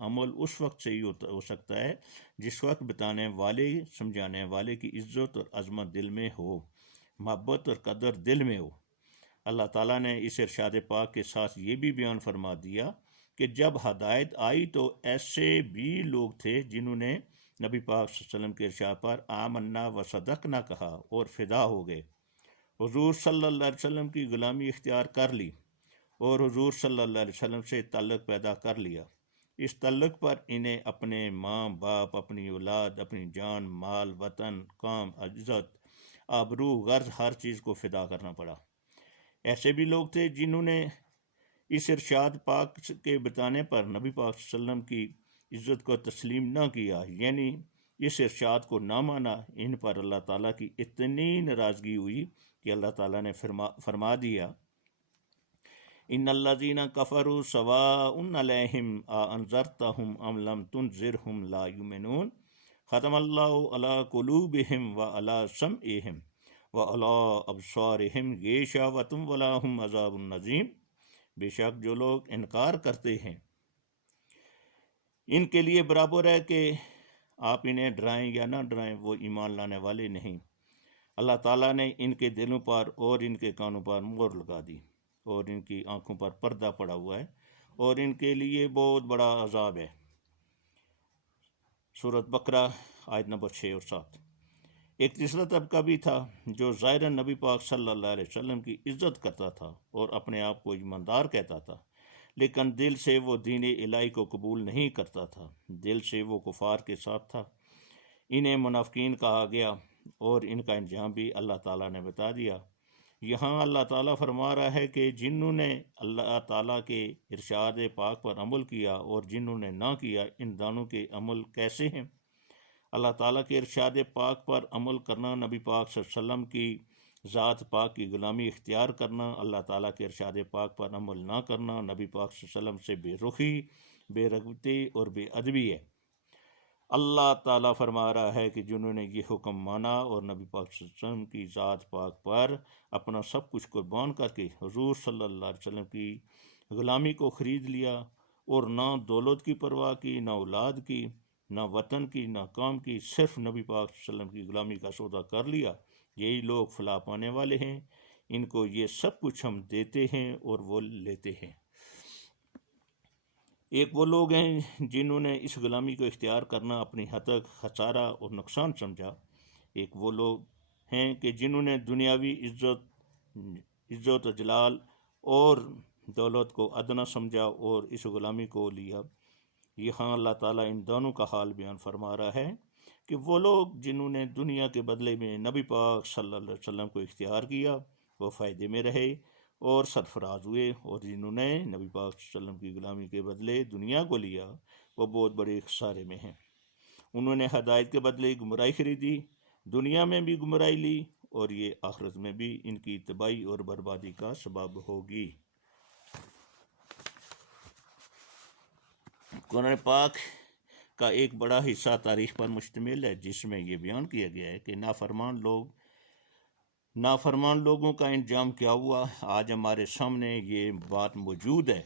عمل اس وقت صحیح ہو سکتا ہے جس وقت بتانے والے سمجھانے والے کی عزت اور عظمت دل میں ہو، محبت اور قدر دل میں ہو۔ اللہ تعالیٰ نے اس ارشاد پاک کے ساتھ یہ بھی بیان فرما دیا کہ جب ہدایت آئی تو ایسے بھی لوگ تھے جنہوں نے نبی پاک صلی اللہ علیہ وسلم کے ارشاد پر آمنا و صدقنا کہا اور فدا ہو گئے، حضور صلی اللہ علیہ وسلم کی غلامی اختیار کر لی اور حضور صلی اللہ علیہ وسلم سے تعلق پیدا کر لیا۔ اس تعلق پر انہیں اپنے ماں باپ، اپنی اولاد، اپنی جان، مال، وطن، قوم، عزت، آبرو، غرض ہر چیز کو فدا کرنا پڑا۔ ایسے بھی لوگ تھے جنہوں نے اس ارشاد پاک کے بتانے پر نبی پاک صلی اللہ علیہ وسلم کی عزت کو تسلیم نہ کیا، یعنی اس ارشاد کو نہ مانا۔ ان پر اللہ تعالیٰ کی اتنی ناراضگی ہوئی کہ اللہ تعالیٰ نے فرما دیا ان الذین کفروا سواء علیہم اانذرتہم ام لم تنذرہم لا یؤمنون ختم اللہ علی قلوبہم وعلی سمعہم وعلی ابصارہم غشاوۃ ولہم عذاب عظیم۔ بے شک جو لوگ انکار کرتے ہیں ان کے لیے برابر ہے کہ آپ انہیں ڈرائیں یا نہ ڈرائیں، وہ ایمان لانے والے نہیں۔ اللہ تعالیٰ نے ان کے دلوں پر اور ان کے کانوں پر مہر لگا دی اور ان کی آنکھوں پر پردہ پڑا ہوا ہے اور ان کے لیے بہت بڑا عذاب ہے۔ سورۃ بقرہ آیت نمبر 6 اور 7۔ ایک تیسرا طبقہ بھی تھا جو ظاہراً نبی پاک صلی اللہ علیہ وسلم کی عزت کرتا تھا اور اپنے آپ کو ایماندار کہتا تھا، لیکن دل سے وہ دین الہی کو قبول نہیں کرتا تھا، دل سے وہ کفار کے ساتھ تھا۔ انہیں منافقین کہا گیا اور ان کا انجام بھی اللہ تعالیٰ نے بتا دیا۔ یہاں اللہ تعالیٰ فرما رہا ہے کہ جنہوں نے اللہ تعالیٰ کے ارشاد پاک پر عمل کیا اور جنہوں نے نہ کیا، ان دونوں کے عمل کیسے ہیں؟ اللہ تعالیٰ کے ارشاد پاک پر عمل کرنا، نبی پاک صلی اللہ علیہ وسلم کی ذات پاک کی غلامی اختیار کرنا، اللہ تعالیٰ کے ارشاد پاک پر عمل نہ کرنا، نبی پاک صلی اللہ علیہ وسلم سے بے رخی، بے رغبتی اور بے ادبی ہے۔ اللہ تعالیٰ فرما رہا ہے کہ جنہوں نے یہ حکم مانا اور نبی پاک صلی اللہ علیہ وسلم کی ذات پاک پر اپنا سب کچھ قربان کر کے حضور صلی اللہ علیہ وسلم کی غلامی کو خرید لیا اور نہ دولت کی پرواہ کی، نہ اولاد کی، نہ وطن کی، نہ قوم کی، صرف نبی پاک صلی اللہ علیہ وسلم کی غلامی کا سودا کر لیا، یہی لوگ فلاح پانے والے ہیں۔ ان کو یہ سب کچھ ہم دیتے ہیں اور وہ لیتے ہیں۔ ایک وہ لوگ ہیں جنہوں نے اس غلامی کو اختیار کرنا اپنی حد تک خسارہ اور نقصان سمجھا۔ ایک وہ لوگ ہیں کہ جنہوں نے دنیاوی عزت و جلال اور دولت کو ادنا سمجھا اور اس غلامی کو لیا۔ یہاں اللہ تعالیٰ ان دونوں کا حال بیان فرما رہا ہے کہ وہ لوگ جنہوں نے دنیا کے بدلے میں نبی پاک صلی اللہ علیہ وسلم کو اختیار کیا وہ فائدے میں رہے اور سرفراز ہوئے، اور جنہوں نے نبی پاک صلی اللہ علیہ وسلم کی غلامی کے بدلے دنیا کو لیا وہ بہت بڑے خسارے میں ہیں۔ انہوں نے ہدایت کے بدلے گمراہی خریدی، دنیا میں بھی گمراہی لی اور یہ آخرت میں بھی ان کی تباہی اور بربادی کا سبب ہوگی۔ قرآن پاک کا ایک بڑا حصہ تاریخ پر مشتمل ہے جس میں یہ بیان کیا گیا ہے کہ نافرمان لوگوں کا انجام کیا ہوا۔ آج ہمارے سامنے یہ بات موجود ہے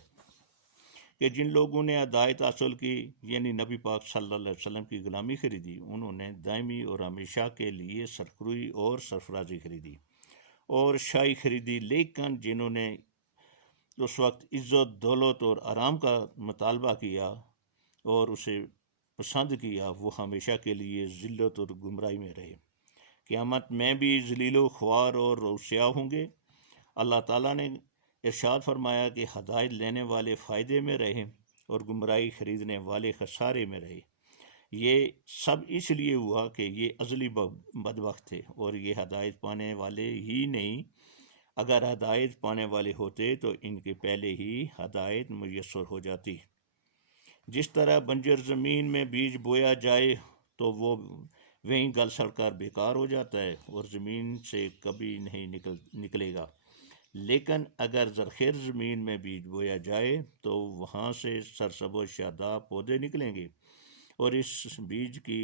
کہ جن لوگوں نے ہدایت حاصل کی، یعنی نبی پاک صلی اللہ علیہ وسلم کی غلامی خریدی، انہوں نے دائمی اور ہمیشہ کے لیے سرخروئی اور سرفرازی خریدی اور شاہی خریدی، لیکن جنہوں نے اس وقت عزت، دولت اور آرام کا مطالبہ کیا اور اسے پسند کیا، وہ ہمیشہ کے لیے ذلت اور گمراہی میں رہے۔ قیامت میں بھی ذلیل و خوار اور رسوا ہوں گے۔ اللہ تعالیٰ نے ارشاد فرمایا کہ ہدایت لینے والے فائدے میں رہے اور گمراہی خریدنے والے خسارے میں رہے۔ یہ سب اس لیے ہوا کہ یہ ازلی بدبخت تھے اور یہ ہدایت پانے والے ہی نہیں۔ اگر ہدایت پانے والے ہوتے تو ان کے پہلے ہی ہدایت میسر ہو جاتی۔ جس طرح بنجر زمین میں بیج بویا جائے تو وہ وہیں گل سڑ کر بیکار ہو جاتا ہے اور زمین سے کبھی نہیں نکلے گا، لیکن اگر زرخیز زمین میں بیج بویا جائے تو وہاں سے سرسبز شاداب پودے نکلیں گے اور اس بیج کی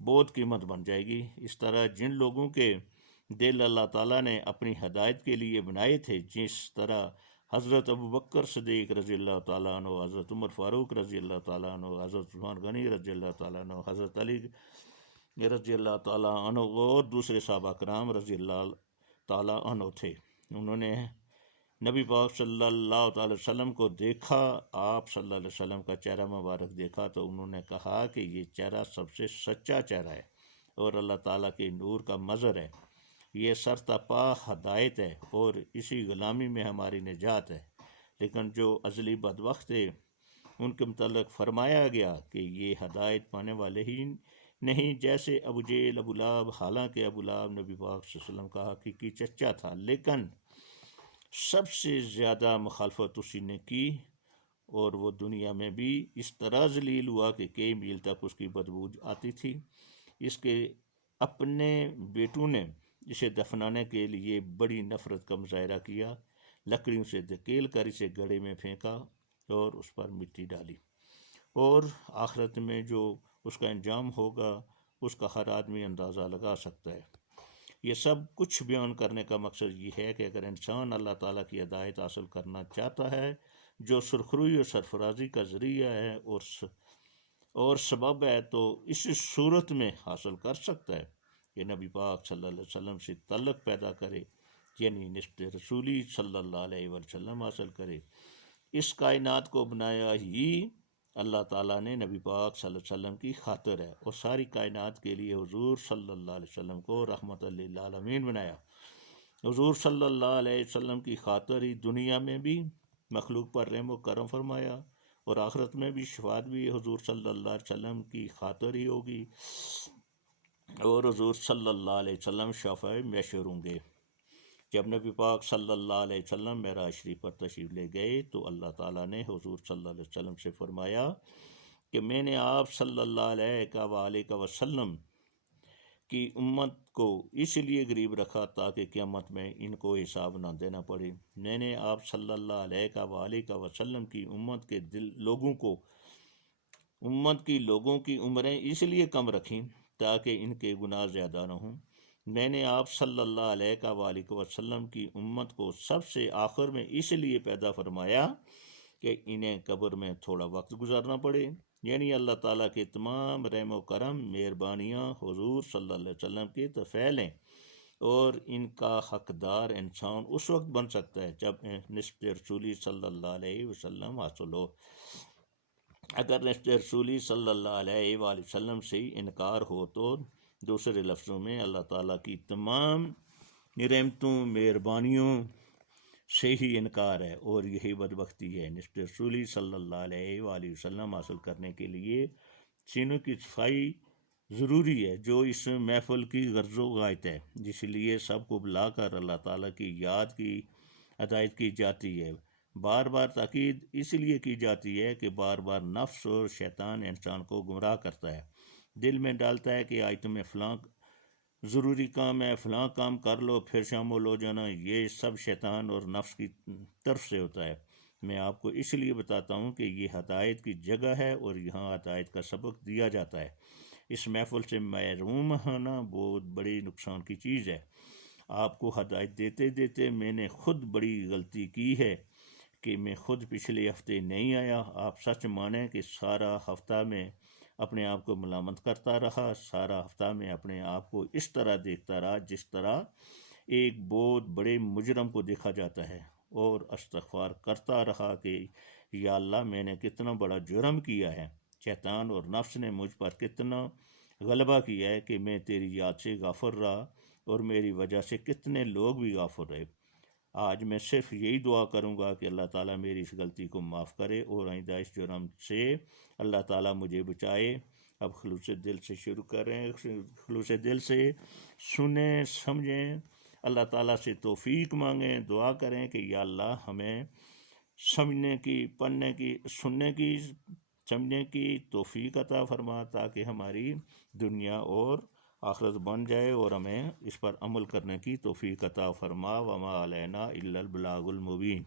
بہت قیمت بن جائے گی۔ اس طرح جن لوگوں کے دل اللہ تعالیٰ نے اپنی ہدایت کے لیے بنائے تھے، جس طرح حضرت ابو بکر صدیق رضی اللہ تعالیٰ عنہ، حضرت عمر فاروق رضی اللہ تعالیٰ عنہ، حضرت عثمان غنی رضی اللہ تعالیٰ عنہ، حضرت علی رضی اللہ تعالیٰ عنہ اور دوسرے صحابہ کرام رضی اللہ تعالیٰ عنہ تھے۔ انہوں نے نبی پاک صلی اللہ تعالی وسلم کو دیکھا، آپ صلی اللہ علیہ وسلم کا چہرہ مبارک دیکھا تو انہوں نے کہا کہ یہ چہرہ سب سے سچا چہرہ ہے اور اللہ تعالیٰ کے نور کا مظہر ہے، یہ سرتاپا ہدایت ہے اور اسی غلامی میں ہماری نجات ہے۔ لیکن جو ازلی بدبخت تھے ان کے متعلق فرمایا گیا کہ یہ ہدایت پانے والے ہی نہیں، جیسے ابو جہل، ابو لہب، حالانکہ ابو لہب نبی پاک صلی اللہ علیہ وسلم کا حقیقی چچا تھا، لیکن سب سے زیادہ مخالفت اسی نے کی اور وہ دنیا میں بھی اس طرح ذلیل ہوا کہ کئی میل تک اس کی بدبو آتی تھی۔ اس کے اپنے بیٹوں نے اسے دفنانے کے لیے بڑی نفرت کا مظاہرہ کیا، لکڑیوں سے دھکیل کر اسے گڑھے میں پھینکا اور اس پر مٹی ڈالی، اور آخرت میں جو اس کا انجام ہوگا اس کا ہر آدمی اندازہ لگا سکتا ہے۔ یہ سب کچھ بیان کرنے کا مقصد یہ ہے کہ اگر انسان اللہ تعالیٰ کی ہدایت حاصل کرنا چاہتا ہے جو سرخروئی اور سرفرازی کا ذریعہ ہے اور سبب ہے، تو اس صورت میں حاصل کر سکتا ہے کہ نبی پاک صلی اللہ علیہ وسلم سے تعلق پیدا کرے، یعنی نسبت رسولی صلی اللہ علیہ وسلم حاصل کرے۔ اس کائنات کو بنایا ہی اللہ تعالیٰ نے نبی پاک صلی اللہ علیہ وسلم کی خاطر ہے اور ساری کائنات کے لیے حضور صلی اللہ علیہ وسلم کو رحمت للعالمین بنایا۔ حضور صلی اللہ علیہ وسلم کی خاطر ہی دنیا میں بھی مخلوق پر رحم و کرم فرمایا اور آخرت میں بھی شفاعت بھی حضور صلی اللہ علیہ وسلم کی خاطر ہی ہوگی اور حضور صلی اللہ علیہ وسلم شفیع میسر ہوں گے۔ جب نبی پاک صلی اللہ علیہ وسلم معراج شریف پر تشریف لے گئے تو اللہ تعالیٰ نے حضور صلی اللہ علیہ وسلم سے فرمایا کہ میں نے آپ صلی اللہ علیہ وسلم کی امت کو اس لیے غریب رکھا تاکہ قیامت میں ان کو حساب نہ دینا پڑے۔ میں نے آپ صلی اللہ علیہ وسلم کی امت کی لوگوں کی عمریں اس لیے کم رکھیں تاکہ ان کے گناہ زیادہ نہ ہوں۔ میں نے آپ صلی اللہ علیہ وسلم کی امت کو سب سے آخر میں اس لیے پیدا فرمایا کہ انہیں قبر میں تھوڑا وقت گزارنا پڑے، یعنی اللہ تعالیٰ کے تمام رحم و کرم مہربانیاں حضور صلی اللہ علیہ وسلم کے طفیل ہیں اور ان کا حقدار انسان اس وقت بن سکتا ہے جب نسبت رسولی صلی اللہ علیہ وسلم حاصل ہو۔ اگر نسبت رسولی صلی اللہ علیہ وسلم سے انکار ہو تو دوسرے لفظوں میں اللہ تعالیٰ کی تمام رحمتوں مہربانیوں سے ہی انکار ہے، اور یہی بدبختی ہے۔ نسبت رسولی صلی اللہ علیہ وسلم حاصل کرنے کے لیے سینوں کی صفائی ضروری ہے، جو اس محفل کی غرض و غایت ہے، جس لیے سب کو بلا کر اللہ تعالیٰ کی یاد کی ہدایت کی جاتی ہے۔ بار بار تاکید اس لیے کی جاتی ہے کہ بار بار نفس اور شیطان انسان کو گمراہ کرتا ہے، دل میں ڈالتا ہے کہ آج تمہیں فلاں ضروری کام ہے، فلاں کام کر لو پھر شامل ہو جانا۔ یہ سب شیطان اور نفس کی طرف سے ہوتا ہے۔ میں آپ کو اس لیے بتاتا ہوں کہ یہ ہدایت کی جگہ ہے اور یہاں ہدایت کا سبق دیا جاتا ہے۔ اس محفل سے محروم ہونا بہت بڑی نقصان کی چیز ہے۔ آپ کو ہدایت دیتے دیتے میں نے خود بڑی غلطی کی ہے کہ میں خود پچھلے ہفتے نہیں آیا۔ آپ سچ مانیں کہ سارا ہفتہ میں اپنے آپ کو ملامت کرتا رہا، سارا ہفتہ میں اپنے آپ کو اس طرح دیکھتا رہا جس طرح ایک بہت بڑے مجرم کو دیکھا جاتا ہے، اور استغفار کرتا رہا کہ یا اللہ میں نے کتنا بڑا جرم کیا ہے، شیطان اور نفس نے مجھ پر کتنا غلبہ کیا ہے کہ میں تیری یاد سے غافل رہا اور میری وجہ سے کتنے لوگ بھی غافل رہے۔ آج میں صرف یہی دعا کروں گا کہ اللہ تعالیٰ میری اس غلطی کو معاف کرے اور آئندہ اس جرم سے اللہ تعالیٰ مجھے بچائے۔ اب خلوص دل سے شروع کریں، خلوص دل سے سنیں، سمجھیں، اللہ تعالیٰ سے توفیق مانگیں، دعا کریں کہ یا اللہ ہمیں سمجھنے کی، پڑھنے کی، سننے کی، سمجھنے کی توفیق عطا فرما تاکہ ہماری دنیا اور آخرت بن جائے اور ہمیں اس پر عمل کرنے کی توفیق عطا فرما۔ وما علینا الا البلاغ المبین۔